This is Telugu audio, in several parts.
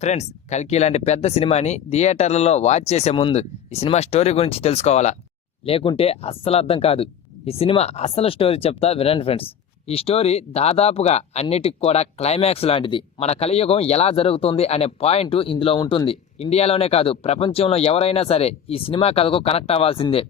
ఫ్రెండ్స్, కల్కి లాంటి పెద్ద సినిమాని థియేటర్లలో వాచ్ చేసే ముందు ఈ సినిమా స్టోరీ గురించి తెలుసుకోవాలా, లేకుంటే అస్సలు అర్థం కాదు. ఈ సినిమా అసలు స్టోరీ చెప్తా వినండి ఫ్రెండ్స్. ఈ స్టోరీ దాదాపుగా అన్నిటికి కూడా క్లైమాక్స్ లాంటిది. మన కలియుగం ఎలా జరుగుతుంది అనే పాయింట్ ఇందులో ఉంటుంది. ఇండియాలోనే కాదు, ప్రపంచంలో ఎవరైనా సరే ఈ సినిమా కథకు కనెక్ట్ అవ్వాల్సిందే.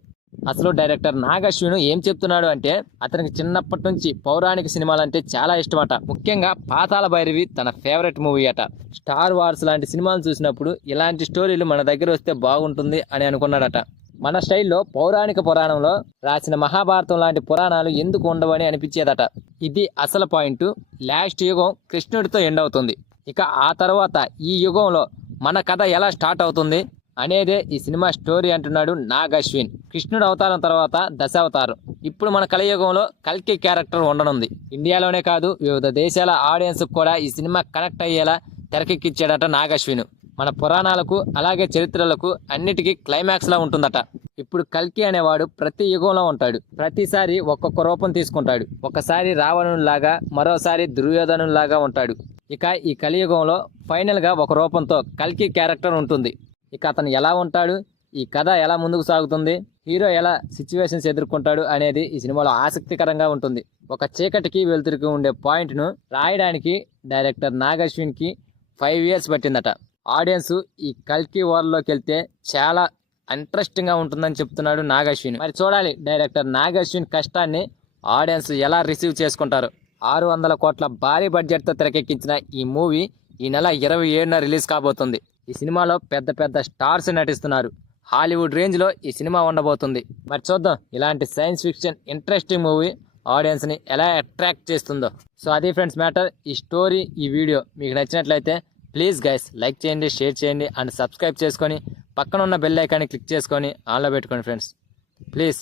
అసలు డైరెక్టర్ నాగ్ అశ్విన్ ఏం చెప్తున్నాడు అంటే, అతనికి చిన్నప్పటి నుంచి పౌరాణిక సినిమాలంటే చాలా ఇష్టమట. ముఖ్యంగా పాతాళ భైరవి తన ఫేవరెట్ మూవీ అట. స్టార్ వార్స్ లాంటి సినిమాలు చూసినప్పుడు ఇలాంటి స్టోరీలు మన దగ్గర వస్తే బాగుంటుంది అని అనుకున్నాడట. మన స్టైల్లో పౌరాణిక పురాణంలో రాసిన మహాభారతం లాంటి పురాణాలు ఎందుకు ఉండవని అనిపించేదట. ఇది అసలు పాయింట్. లాస్ట్ యుగం కృష్ణుడితో ఎండ్ అవుతుంది. ఇక ఆ తర్వాత ఈ యుగంలో మన కథ ఎలా స్టార్ట్ అవుతుంది అనేదే ఈ సినిమా స్టోరీ అంటున్నాడు నాగ్ అశ్విన్. కృష్ణుడు అవతారం తర్వాత దశావతారం. ఇప్పుడు మన కలియుగంలో కల్కి క్యారెక్టర్ ఉండనుంది. ఇండియాలోనే కాదు, వివిధ దేశాల ఆడియన్స్ కూడా ఈ సినిమా కనెక్ట్ అయ్యేలా తెరకెక్కించాడట నాగ్ అశ్విన్. మన పురాణాలకు అలాగే చరిత్రలకు అన్నిటికీ క్లైమాక్స్ లా ఉంటుందట. ఇప్పుడు కల్కి అనేవాడు ప్రతి యుగంలో ఉంటాడు. ప్రతిసారి ఒక్కొక్క రూపం తీసుకుంటాడు. ఒకసారి రావణునిలాగా, మరోసారి దుర్యోధనులాగా ఉంటాడు. ఇక ఈ కలియుగంలో ఫైనల్ గా ఒక రూపంతో కల్కి క్యారెక్టర్ ఉంటుంది. ఇక అతను ఎలా ఉంటాడు, ఈ కథ ఎలా ముందుకు సాగుతుంది, హీరో ఎలా సిచ్యువేషన్స్ ఎదుర్కొంటాడు అనేది ఈ సినిమాలో ఆసక్తికరంగా ఉంటుంది. ఒక చీకటికి వెలుతురికి ఉండే పాయింట్ను రాయడానికి డైరెక్టర్ నాగ్ అశ్విన్కి 5 years పట్టిందట. ఆడియన్స్ ఈ కల్కి వరల్డ్లోకి వెళ్తే చాలా ఇంట్రెస్టింగ్గా ఉంటుందని చెప్తున్నాడు నాగ్ అశ్విన్. మరి చూడాలి డైరెక్టర్ నాగ్ అశ్విన్ కష్టాన్ని ఆడియన్స్ ఎలా రిసీవ్ చేసుకుంటారు. 600 కోట్ల భారీ బడ్జెట్తో తెరకెక్కించిన ఈ మూవీ ఈ నెల 27న రిలీజ్ కాబోతుంది. ఈ సినిమాలో పెద్ద పెద్ద స్టార్స్ నటిస్తున్నారు. హాలీవుడ్ రేంజ్లో ఈ సినిమా ఉండబోతుంది. మరి చూద్దాం ఇలాంటి సైన్స్ ఫిక్షన్ ఇంట్రెస్టింగ్ మూవీ ఆడియన్స్ని ఎలా అట్రాక్ట్ చేస్తుందో. సో అది ఫ్రెండ్స్ మ్యాటర్. ఈ స్టోరీ, ఈ వీడియో మీకు నచ్చినట్లయితే ప్లీజ్ గైస్ లైక్ చేయండి, షేర్ చేయండి అండ్ సబ్స్క్రైబ్ చేసుకొని పక్కన ఉన్న బెల్ ఐకాన్ని క్లిక్ చేసుకొని ఆన్లో పెట్టుకోండి ఫ్రెండ్స్. ప్లీజ్.